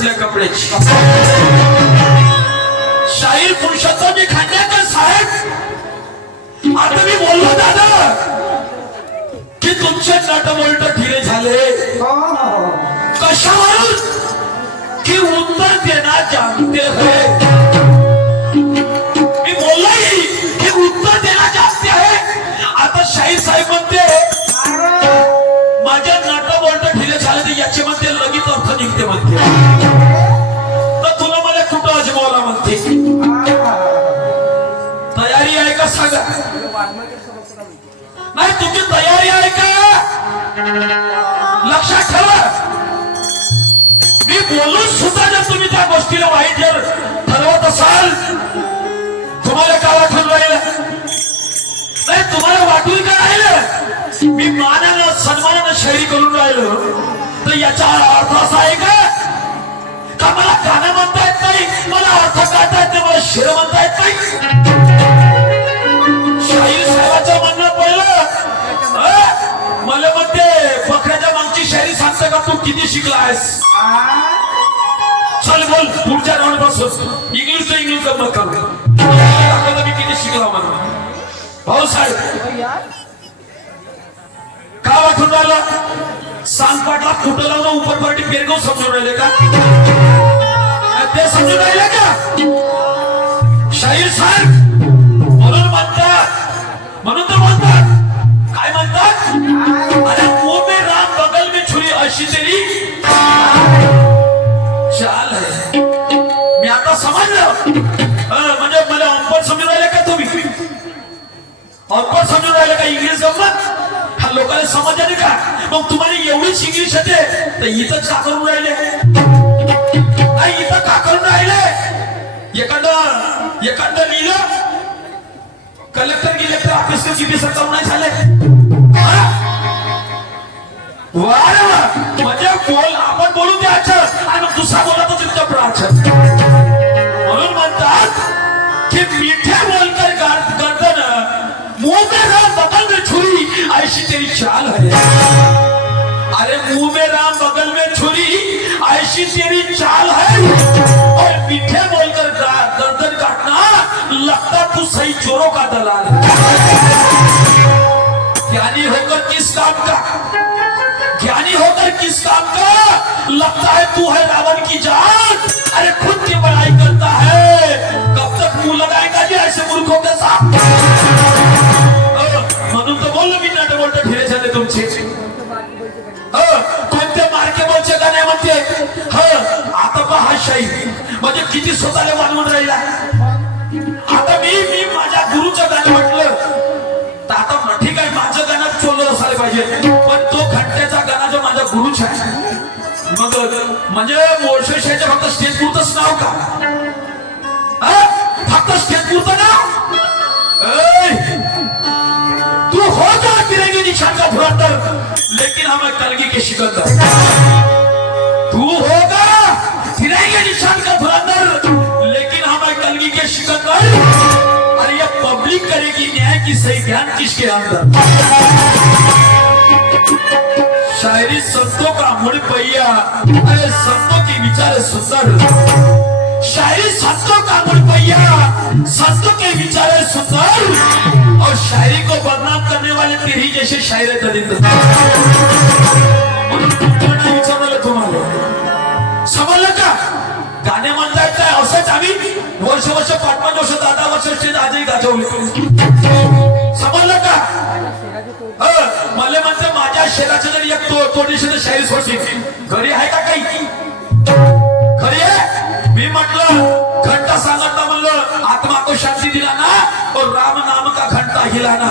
कसल्या कपड्याची शाहीर पुरुषोत्तम खांडेकर साहेब आता मी बोललो दादा की तुमचे नटबोल्ट ढिले झाले कशावरून की उत्तर देना जानते हैं मी बोललोय की उत्तर देना जानते हैं आता शाहीर साहेब म्हणते माझ्या नटबोल्ट ढिले झाले तर याचे म्हणते लगेच अर्थ निघते म्हणते तर तुला मला कुठं अजमावला म्हणते तयारी आहे का सांगा नाही तुमची तयारी आहे का लक्षात ठेवा मी बोलून सुद्धा जर तुम्ही त्या गोष्टीला वाईट जर ठरवत असाल तुम्हाला काय वाटून राहिलं नाही तुम्हाला वाटून का राहिलं मी मानानं सन्मानानं शैली करून राहिलो तर याचा अर्थ असा आहे का मला गाणं म्हणता येत नाही मला अर्थ काढता येत नाही मला शिर म्हणता येत नाही शाहीर साहेबांचं म्हणणं पहिलं मला म्हणते बकऱ्याच्या मागची शायरी सांगता का तू किती शिकला आहेस चल बोल पुढच्या राऊंड पासून इंग्लिश गमत करू मी किती शिकला म्हणून भाऊ साहेब का वाटून राहिला सांगपाटला कुठं लावून उपर पार्टी पेरगाव समजून राहिले का ते समजून राहिले का शाहीर साहेब म्हणून म्हणतात म्हणून तर म्हणतात काय म्हणतात अरे मुंह में राम बगल में छुरी अशी तरी चाल है मी आता समजलं म्हणजे मला ऑफर समजून राहिले का तुम्ही ऑफर समजून राहिले का इंग्लिश गमत हा लोकांना समज आली का मग तुम्हाला एवढीच इंग्लिश येते तर इथं का करून राहिले नाही इथं का करून राहिले एखादं लिहिलं कलेक्टर गिलेक्टर ऑफिस किती करून नाही झाले म्हणजे बोल आपण बोलू द्यायचं आणि मग दुसरा बोला तो तिथं पडायचं म्हणून म्हणतात की मीठे बोलकर गर्दन मुंह में राम बगल में छुरी ऐसी तेरी चाल है अरे मुंह में राम बगल में छुरी ऐसी तेरी चाल है और मीठे बोलकर गर्दन काटना लगता तू सही चोरों का दलाल है ज्ञानी होकर किस काम का ज्ञानी होकर किस काम का लगता है तू है रावण की जान अरे खुद की बड़ाई करता है कब तक मुंह लगाएगा जी ऐसे मूर्खों के साथ म्हणून तर बोललो मी नटबोल्ट ढिले झाले तुमचे कोणते मार्के बोलचे का नाही म्हणते आता पहा शाहीर म्हणजे किती स्वतःला मानवून राहिला आता मी माझ्या गुरुचं गाणं म्हटलं तर आता ठीक आहे माझं गाणं चोरलं असायला पाहिजे पण तो घंट्याचा गाणं जो माझा गुरुच आहे मग म्हणजे मोळशेच्या फक्त स्टेज पुरतच नाव का फक्त स्टेज पुरतं नाव तू होगा तिरंगे निशान का धुरंधर लेकिन हमें कलगी के सिकंदर तू होगा तिरंगे निशान का धुरंधर लेकिन हमें कलगी के सिकंदर और ये पब्लिक करेगी न्याय की सही ध्यान किसके अंदर शायरी संतों का मुड़ पहिया अरे संतों के विचार सुंदर शायरी संतों का मुड़ पहिया संतों के विचार सुंदर और शायरी को बदनाम करने वाले तेरी जैसे शायर दरिद्र विचारलं तुम्हाला समजलं का गाणे म्हणता येत नाही असंच आम्ही वर्ष 5-5 वर्ष 10 वर्ष आजही गाजवले समजलं का मला म्हणते माझ्या शेराचं जरी एक तोडीशी शायरी होती घरी आहे का काही घरी आहे मी म्हटलं घंटा सांगता म्हणलं आत्मा को शांति दिलाना और राम नाम का घंटा हिलाना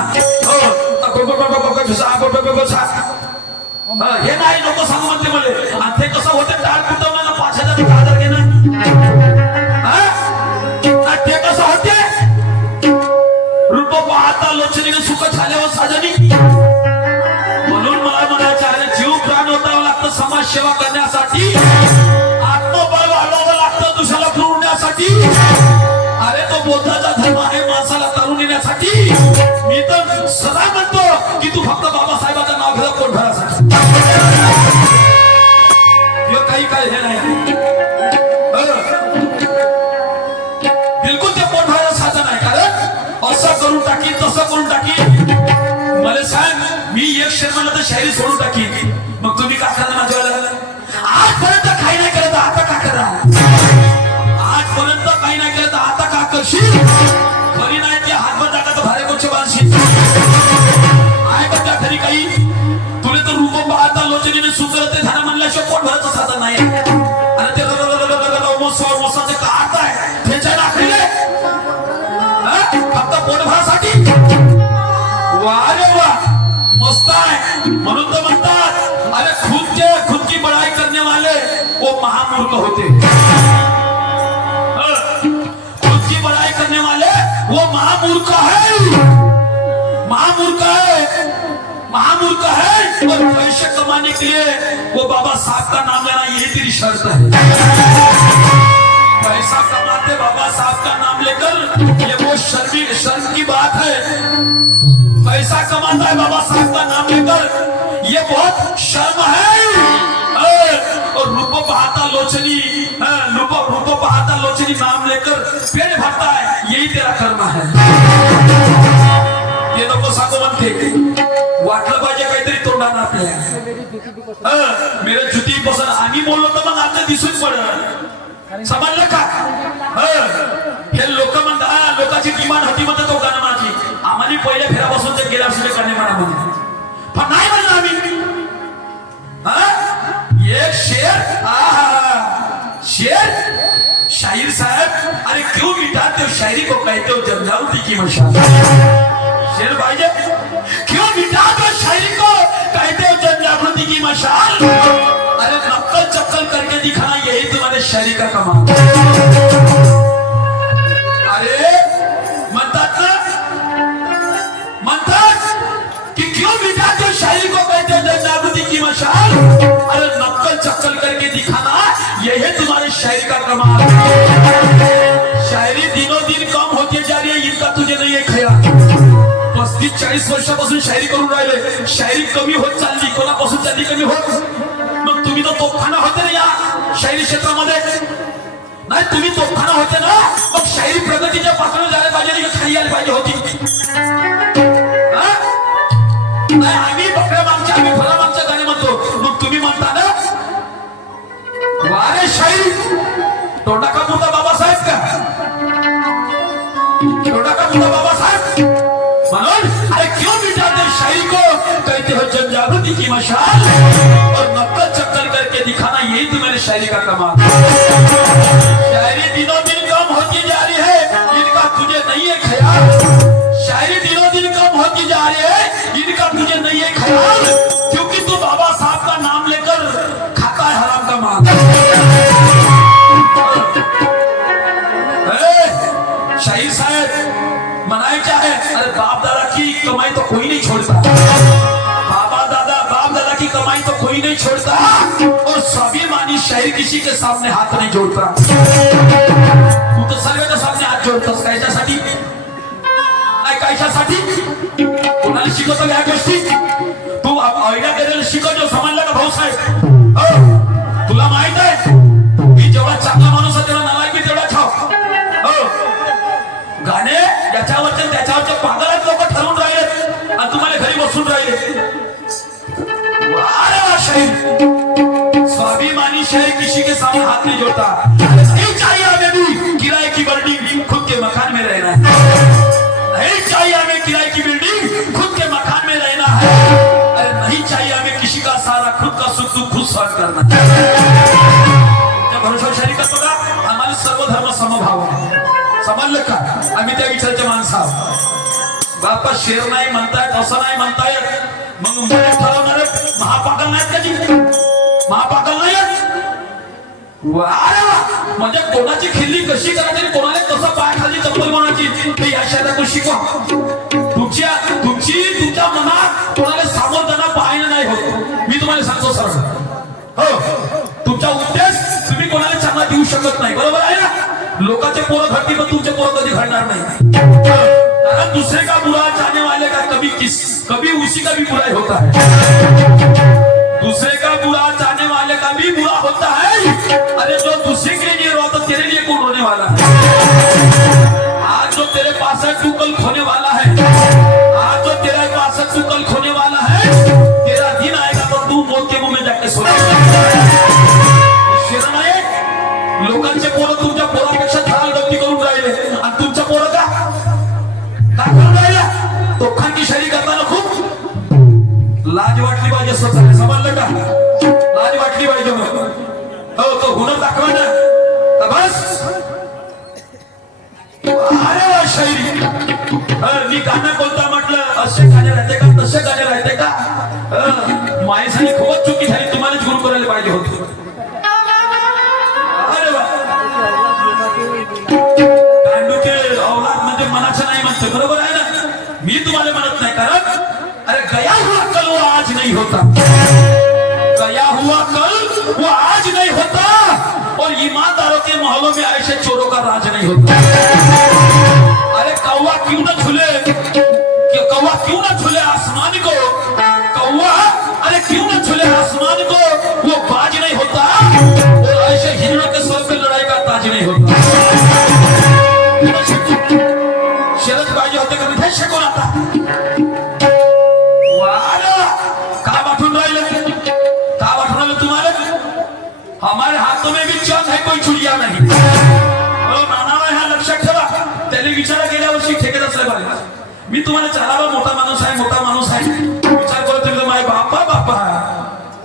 हे नाही नको सांगू म्हणते मला आणि ते कसं होतं टाळ कुटवलं 5,000 घेणं ते कसं होते रूप पाहता लोचनीने सुख झाल्यावर साजनी म्हणून मला म्हणायचं आहे जीव प्राण ओतावं लागतं समाज सेवा करण्यासाठी आत्मबळ वाढवावं लागतं दुसऱ्याला पुरवण्यासाठी अरे तो बोधाचा धर्म आहे माणसाला तरुण येण्यासाठी मी तर सदा म्हणतो की तू फक्त बाबासाहेबांचं नाव घेतो पोटभरासाठी काही काय हे नाही शायरी सोडून टाकी. मग तुम्ही का करा माझ्यावाला? आजपर्यंत काही नाही केलं तर आता का करा? आजपर्यंत काही नाही केलं तर आता का करशील? खरी नाही की हातभर टाका तर भारे कोणचे बांधशील? आहे का त्या घरी काही? तुला तर रूप पाहता लोचनीने सुचरते झालं म्हणल्याशिवाय पोट भरायचं साधन नाही. आणि ते मोसाचे काढत आहे त्याच्या नाकरीले फक्त पोट भरासाठी. वा रे वा, मस्त आहे. म्हणून तर म्हणतात अरे खुद की बड़ाई करने वाले वो महामूर्ख होते. खुद की बड़ाई करने वाले वो महामूर्ख है. महामूर्ख है, महामूर्ख है. और पैसे कमाने के लिए वो बाबा साहब का नाम लेना यही तेरी शर्त है. पैसा कमाते बाबा साहब का नाम लेकर ये वो शर्म की बात है. पैसा कमाता है बाबा साहब का नाम लेकर ये बहुत शर्म है. और रूप बहाता लोचनी रूप बहाता लोचनी नाम लेकर पेट भरता है यही तेरा कर्म है. ये नको सांगू म्हणते वाटलं पाहिजे काहीतरी तोंडानं आपल्या. मेरे जुती पसंत आम्ही बोललो तर मग आमचं दिसून पडलं. समजलं का? हे लोक म्हणतात लोकांची डिमांड होती म्हणतात तो गाणं माझी. आम्हाला पहिल्या फेरापासून ते गेल्या वर्षी करणे म्हणा म्हणून पण नाही म्हणलं आम्ही. एक शेर शेर शाहीर साहब अरे क्यों मिटाते हो शायरी को कहते हो जनजागृति की मशाल. शेर पाहिजे क्यों मिटाते हो शायरी को कहते हो जनजागृति की मशाल. अरे नक्कल चक्कल करके दिखाना यही तुम्हारे शायरी का कमाल. अरे म्हणतात ना कि क्यों मिटाते हो शायरी को कहते हो जनजागृति की मशाल. अरे नक्कल चक्कल करके दिखाना यही तुम्हारे शायरी का कमाल. शायरी दिनों दिन कम होती जा रही है इनका तुझे नहीं है ख्याल. 35-40 वर्षापासून शायरी करून राहिले. शायरी कमी होत चालली. कोणापासून चालली कमी होत? मग तुम्ही तर तोफखाना होते ना या शायरी क्षेत्रामध्ये. नाही तुम्ही तोफखाना होते ना मग शायरी प्रगतीच्या पातळीवर जायला पाहिजे की खाली यायला पाहिजे होती. आम्ही बकऱ्या मागच्या आम्ही फळा मागच्या गाणे म्हणतो. मग तुम्ही म्हणता ना वारे शायरी तोंडा का मुद्दा बाबासाहेब का? तोंडा का मुद्दा बाबासाहेब म्हणून अरे क्यों मिटाते शायरी को कहते हो जनजागृति की मशाल. और नक्कल चक्कर करके दिखाना यही तुम्हारी शायरी का कमाल. शायरी दिनों दिन कम होती जा रही है इनका तुझे नहीं है ख्याल. शायरी दिनों दिन कम होती जा रही है इनका तुझे नहीं है ख्याल. क्योंकि तू बाबा साहब का नाम लेकर खाता है हराम का माल. शाहीर साहब मनाया है अरे बाप दादा की कमाई तो कोई नहीं छोड़ता. बाप दादा की कमाई तो कोई नहीं छोड़ता. और स्वाभिमानी शायर किसी के सामने हाथ नहीं जोड़ता. तू तो सर्वांच्या सामने हात जोडतोस कायच्यासाठी? नाही कायच्यासाठी? कोणाला शिकवतो या गोष्टी? तू आयडिया करायला शिकवतो समजलं का भाऊसाहेब? तुला माहित आहे की जेवढा चांगला माणूस आहे तेवढा नालायक बी तेवढा ठाव. गाणे याच्यावरचे त्याच्यावरचे पागलात लोक ठरवून राहिले आणि तुम्हाला घरी बसून राहिले. स्वाभिमानी शायर किसी के सामने हाथ नहीं जोड़ता. नहीं चाहिए हमें भी किराए की बिल्डिंग खुद के मकान में रहना है. नहीं चाहिए हमें किराए की बिल्डिंग खुद के मकान में रहना है. अरे नहीं चाहिए हमें किसी का सारा खुद का सुख दुख खुद सहन करना. भरोसा शायरी करतो का? आम्हाला सर्व धर्म समभाव आहे. समजलं का? आम्ही त्या विचारचे माणसं आहोत. बाप्पा शेर नाही म्हणतायत असं नाही म्हणतायत. मग मला ठरवणारे महापागल नाहीत का? जी महापागल नाही म्हणजे कोणाची खिल्ली कशी करायची कोणाला कसं पाय खाली चप्पल बनायची ते या शहरातून शिकवा. तुमच्या मनात कोणाला सामोर जाणं पाहायला नाही होत. मी तुम्हाला सांगतो सर हो तुमचा उद्देश तुम्ही कोणाला चांगला देऊ शकत नाही. बरोबर आहे ना? लोकांचे पोरं घडतील पण तुमचे पोरं कधी घडणार नाही. कारण दूसरे का बुरा चाहने वाले का कभी उसी का भी बुराई होता है. दूसरे का बुरा चाहने वाले का भी बुरा होता है. अरे जो दूसरे के लिए रो तो तेरे लिए कौन रोने वाला है? आज जो तेरे पास है तू कल खोने वाला है. आज जो तेरे पास है तू कल खोने वाला है. तेरा दिन शिरण आहे लोकांचे पोरं तुमच्या पोरापेक्षा दहा गलती करून राहिले आणि तुमच्या पोरं का करून राहिला तो खानकी शैली करताना खूप लाज वाटली पाहिजे स्वतःला समजलं का लाज वाटली पाहिजे हो तो हुनर दाखवा ना बस अरे वा शैली मी गाणं कोणता म्हटलं असे गाणे राहते का तसे गाणे राहते का माणसाने खूपच चुकी झाली तुम्हालाच गुरु करायला पाहिजे होते अरे वा गांडूचे औलाद म्हणजे मनाचं नाही म्हणते बरोबर आहे ना मी तुम्हाला म्हणत नाही कारण अरे गया हुआ कल वो आज नहीं होता गया हुआ कल वो आज नहीं होता और ईमानदारों के महलों में ऐसे चोरों का राज नहीं होता अरे कौवा क्यों न झूले कौवा क्यों न झूले आसमान को कौवा अरे क्यों न झूले आसमान को वो बाज नहीं होता और ऐसे हिरणों के सर पे लड़ाई का ताज नहीं होता शरद पाहिजे होते का विधेय शिकून आता का वाटून राहिलं का वाटून राहिलं तुम्हाला हमारे हाथों में भी चांद है कोई चुड़िया नहीं नाना ह्या लक्षात ठेवा त्याने विचार गेल्या वर्षी ठेकेदार साहेब मी तुम्हाला चालावा मोठा माणूस आहे विचार करत होतो माय बापा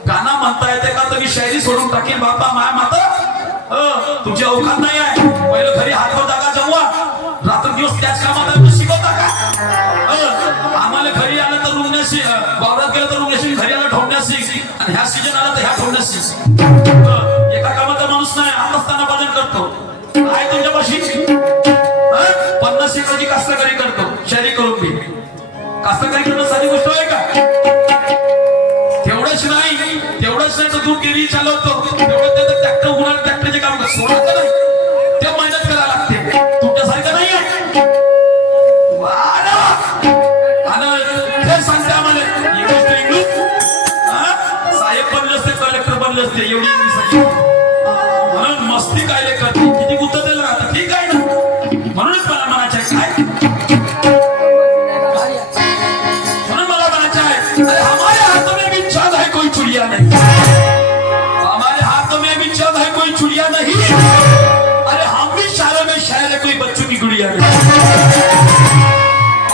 गाणं म्हणता येते का तर मी शायरी सोडून टाकेन बापा माय माता तुमची अवकात नाही आहे पहिलं घरी हातवर जागा जमवा रात्र दिवस त्याच कामात शिकवता का आम्हाला घरी आलं तर रुग्णाशी वावरात गेलं तर रुग्णाशी घरी आलं ठोडण्याशी आणि ह्या सीजन आला तर ह्या ठोडण्याशी एका कामाचा माणूस नाही आताच भजन करतो आहे तुमच्यापाशी 50 एकराची कास्तकारी करतो शहरी करून मी कास्तकारी करणं साधी गोष्ट आहे का तेवढंच नाही तर तू केली चालवतो तेवढं त्याचं ट्रॅक्टर होणार ट्रॅक्टरचे काम सोडायचं नाही ते मेहनत करायला लागते तुमच्यासारखं नाही आहे हे सांगते आम्हाला इंग्लिश साहेब बनले असते कलेक्टर बनले असते एवढी इंग्लिश म्हणून मस्ती काय करते किती गुत्त दिलं राहतं ठीक आहे ना म्हणूनच मला म्हणायचं आहे म्हणून मला म्हणायचं आहे अरे हमारे हाथों में भी चांद है कोई चुड़िया नहीं हमारे हाथों में भी चांद है कोई चुड़िया नहीं अरे हम भी शहरों में शहर है कोई बच्चों की गुड़िया नहीं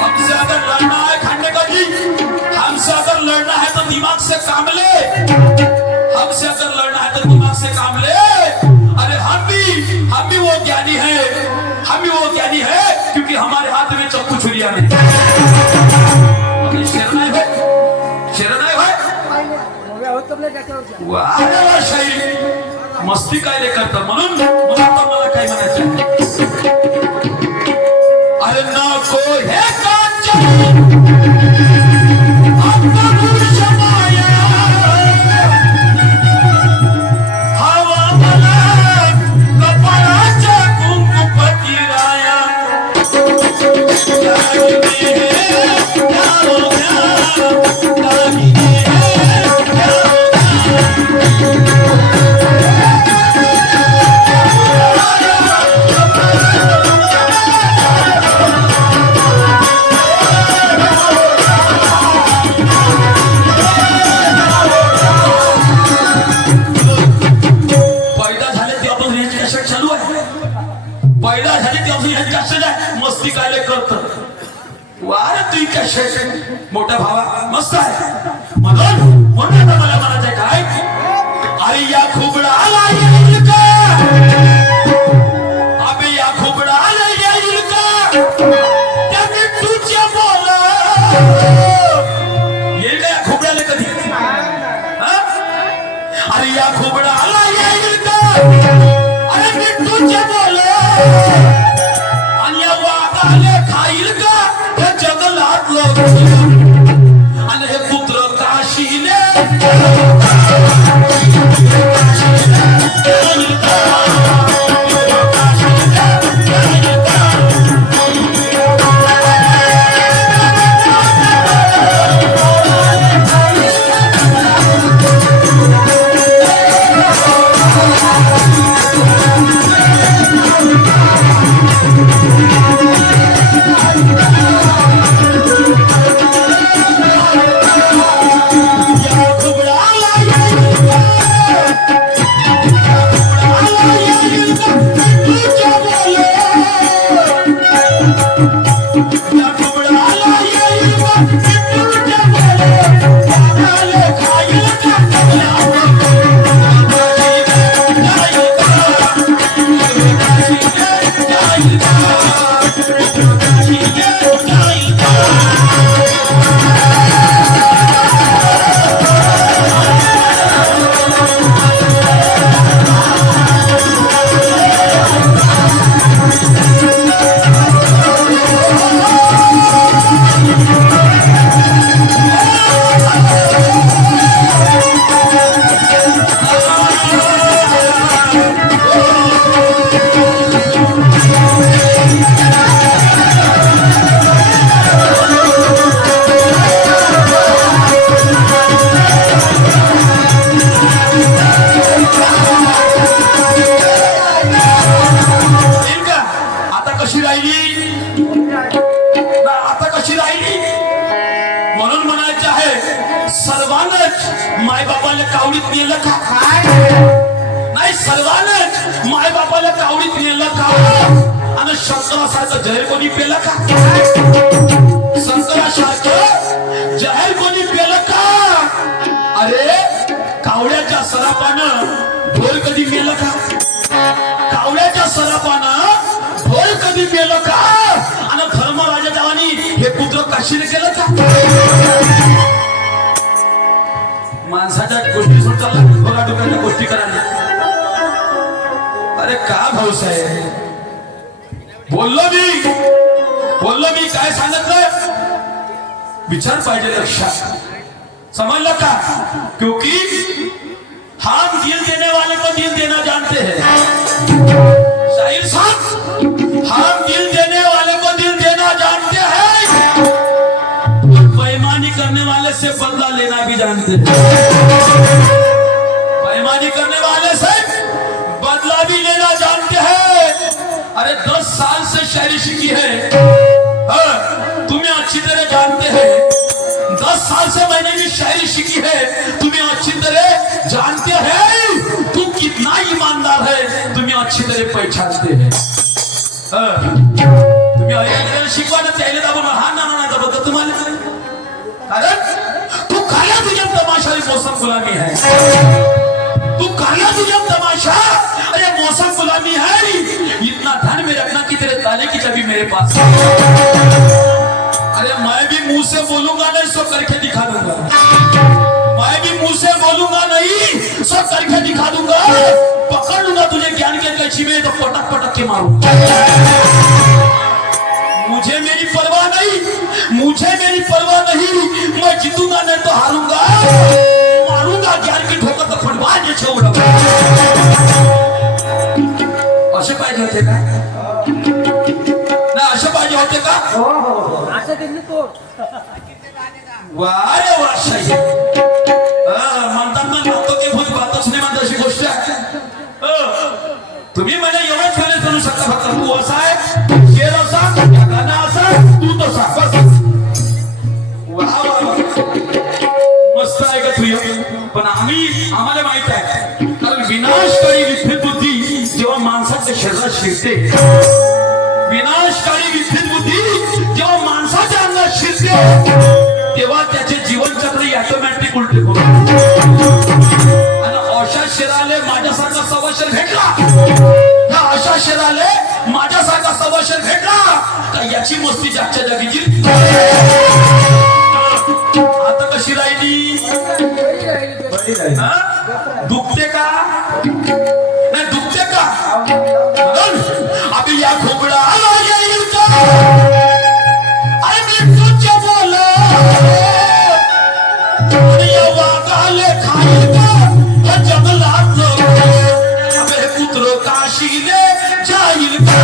हमसे अगर लड़ना है खाने का जी हमसे अगर लड़ना है तो दिमाग से काम ले हमसे अगर लड़ना है तो दिमाग से काम ले अरे हम भी वो ज्ञानी है क्योंकि हमारे हाथ में चक्कू छुरिया नहीं शेरनाय भाई मस्ती काय करतात म्हणून मला काय म्हणायचं अरे नको हे मस्ती काय करत वार तू कशा मोठा भावा मस्त आहे म्हणून मला म्हणायचं काय अरे या खुबडाला येईल का अबे या खुबडाला येईल का त्याने तुझ्या बोला येईल का या खुबडाला कधी अरे या खुबडाला येईल का अरे मी तुझ्या बोला खाईल का त्या जंगलात लोक आणि हे पुत्र काशीने माय बापाला कावडीत नेलं का? नाही, सर्वांनाच माय बापाला कावडीत नेलं का? आणि शंकरासारखं जहर कोणी पेलं का? शंकरासारखं जहर कोणी पेलं का? अरे कावड्याच्या सरापानं ढोल कधी मेलं का? कावड्याच्या सरापानं ढोल कधी मेलं का? आणि धर्मराजाच्या वाणी हे पुत्र काशीने केलं का? माणसाच्या गोष्टी सुटायला बघा, डोक्याच्या गोष्टी करायला. अरे का भाऊसाहेब, बोललो मी काय सांगितलं? विचार पाहिजे लक्षात, समझ का? क्योंकि हम दिल देने वाले को दिल देना जानते हैं. शाहिर साहब, हम दिल देने वाले को दिल देना जानते हैं, बेईमानी करने वाले से बदला लेना भी जानते हैं. बेईमानी करने वाले से बदला भी लेना जानते हैं. अरे 10 साल से शायरी सीखी है, तुम्हें अच्छी तरह जानते हैं. 10 साल से मैंने भी शायरी सीखी है, तुम्हें अच्छी तरह जानते हैं. तू कितना ईमानदार है, तुम्हें अच्छी तरह पहचानते हैं. तुम्ही शिकवा ना त्याला दाबून हा ना ना बघ तुम्हाला. कारण तू काला तुझ्या तमाशारी मौसम गुलामी है. तू काला तुझे तमाशा, अरे मौसम गुलामी है. इतना धन में रखना कि तेरे ताले की चाबी मेरे पास. अरे मैं भी मुंह से बोलूंगा नहीं, सो करके दिखा दूंगा. मैं भी मुंह से बोलूंगा नहीं, सो करके दिखा दूंगा. पकड़ लूंगा तुझे ज्ञान के कच्ची में तो पटक पटक के मारूंगा. मुझे मेरी परवाह नहीं, मैं जीतूंगा नहीं तो हारूंगा. मारूंगा ज्ञान की ठोकर तो खंडवा जे छोड़. असे पाहिजे होते का? ना असे पाहिजे होते का? वारे वा शाही म्हणतात ना, नातो की भूत बातच नाही म्हणतात अशी गोष्ट आहे. तुम्ही मला एवढंच खाली करू शकता, फक्त तू असा आहे, शेर असा, गाणं असा, तू तसा, बस. वा मस्त आहे का तुझ? पण आम्हाला माहित आहे, कारण विनाशकारी विपरीत बुद्धी जेव्हा माणसाच्या शरीरात शिरते, विनाशकारी विपरीत बुद्धी जेव्हा माणसाच्या अंगात शिरते, तेव्हा त्याचे जीवनचक्र ऑटोमॅटिक उलटे होते. आणि अशा शरीराले माझ्यासारखा सवाशर भेटला, अशा शरीराले माझ्यासारखा सवाशर भेटला तर याची मस्ती जागच्या जागीची. आता कशी राहिली? दुखते का? नाही दुखते का? अभी या खोबडा येईल का? अरे मी तुझ्या बोल वागाले खाईल का जंगलात? अबे पुत्र काशीले जाईल का?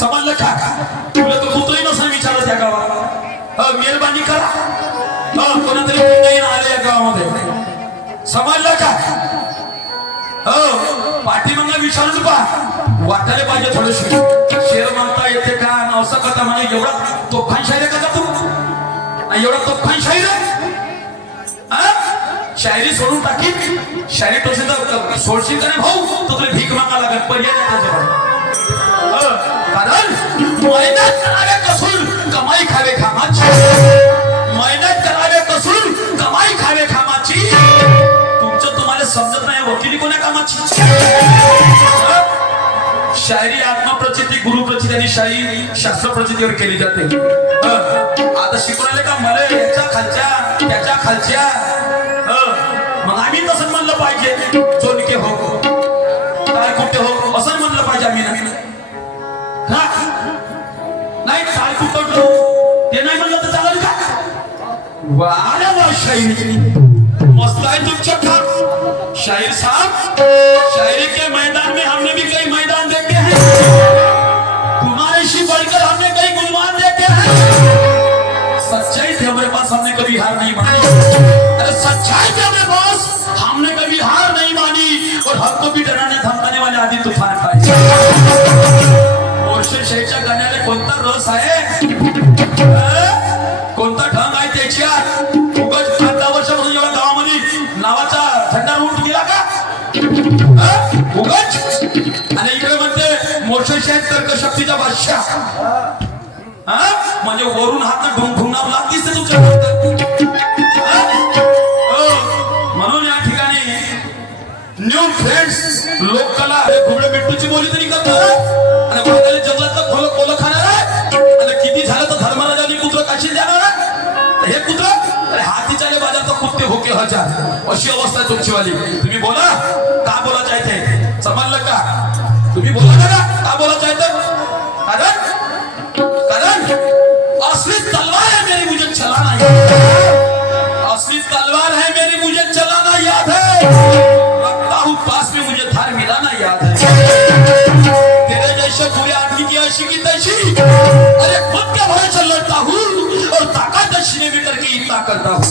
समजलं का? तुला तो कुत्रही नसेल विचारत या गावात. मेहरबानी करा, कोणातरी नाही आले या गावामध्ये. समजलं का? पाठीमागला विचारून पहा, वाटायला पाहिजे थोडीशी. शेर म्हणता येते का? असं करता म्हणजे एवढा तोफान शायरी का तू? एवढा तोफान शायरी शायरी सोडून टाकी. शायरी टोचली तर सोडशील का नाही भाऊ, तर तुला भीक मागा लागेल. पर्याय त्याच्यावर. कारण मेहनत करावे कसून कमाई खावे कामाची. मेहनत करावे कसून कमाई खावे कामाची. तुमचं तुम्हाला समजत नाही, वकिली कोण्या कामाची? शायरी आत्मप्रचिती, गुरुप्रचिती आणि शायरी शास्त्र प्रचितीवर केली जाते. आता शिकवले का मला याच्या खालच्या त्याच्या खालच्या मग आम्ही तसं म्हणलं पाहिजे चोनके हो काय कुठे हो असं म्हणलं पाहिजे आम्ही ना नाही काय कुठं ते नाही म्हणलं तर चालेल का वाऱ्या वा शायरी मस्त आहे तुमच्या काम शाहीर साहब शायरी के मैदान में हमने भी कई मैदान देखे हैं तुम्हारे से बढ़कर हमने कई गुलमान देखे हैं सच्चाई से हमारे पास हमने कभी हार नहीं मानी अरे सच्चाई से हमारे पास हमने कभी हार नहीं मानी और हमको भी डराने धमकाने वाले आदि तूफान पाए मोर्शे शेखच्या गाण्याला कोणता रस आहे कोणता ढंग आहे त्याच्यात उगाच 10 वर्षापासून जेव्हा गावामध्ये नावाचा झंडा उडून गेला का उगाच आणि इकडे म्हणते मोर्शे शेख तर्कशक्तीचा बादशाह म्हणजे वरून हात ढुंगणावर लागतीच ते तुमच्या म्हणून या ठिकाणी न्यू फ्रेंड्स लोककला घुबडे बिट्टूची बोली तरी करणार आणि वाघाले जंगलातलं खोल कोल खाणार आणि किती झालं तर धर्मराजानी पुत्र काशी देणार हे पुत्र अरे हातीचाले बाजार तर कुत्ते भोके हजार अशी अवस्था आहे तुमची वाली तुम्ही बोला का बोला चाहते समजलं का तुम्ही बोला का बोला चाहते कारण असली तलवार है मेरी मुझे चलाना याद असली तलवार है मेरी मुझे चलाना याद है रखता हूँ पास में मुझे धार मिलाना याद है तेरे जैसे पूरे आदमी की आशिकी तैसी अरे खुद के भरोसे लड़ता हूँ और ताकत सीने में करके इतना करता हूँ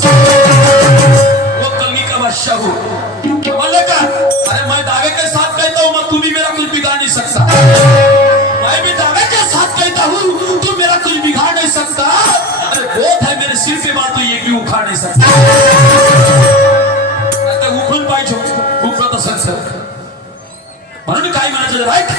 वो कलगी का बादशाह हूँ बोले का अरे मैं दावे के साथ कहता हूँ तू भी मेरा कुछ बिगाड़ नहीं सकता मैं भी दावे के साथ कहता हूँ तू मेरा कुछ बिगाड़ नहीं सकता अरे बहुत है मेरे सिर पे बात तो ये भी उखाड़ नहीं सकता उखून पाहिजे उखळत असेल सर म्हणून काय म्हणायचं राईट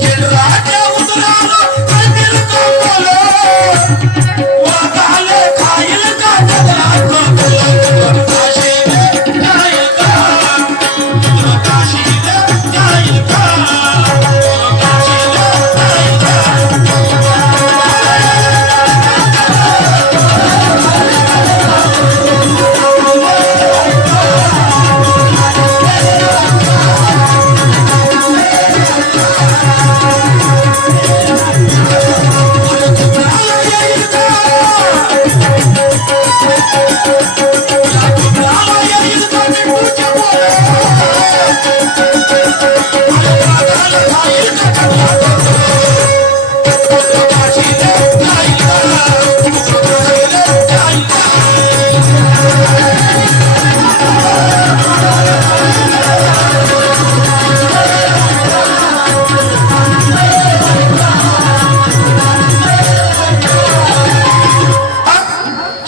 केंद्राच्या उतराला खातील कमलं, वाघाले खाईल का जगात कमलं. काशीले जाईल का, काशीले जाईल का, काशीले जाईल का.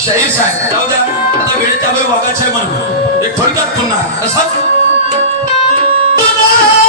शाहीर साहेब जाऊ द्या, आता वेळ त्यावेळी वागायचं आहे म्हणून एक थोडक्यात पुन्हा असं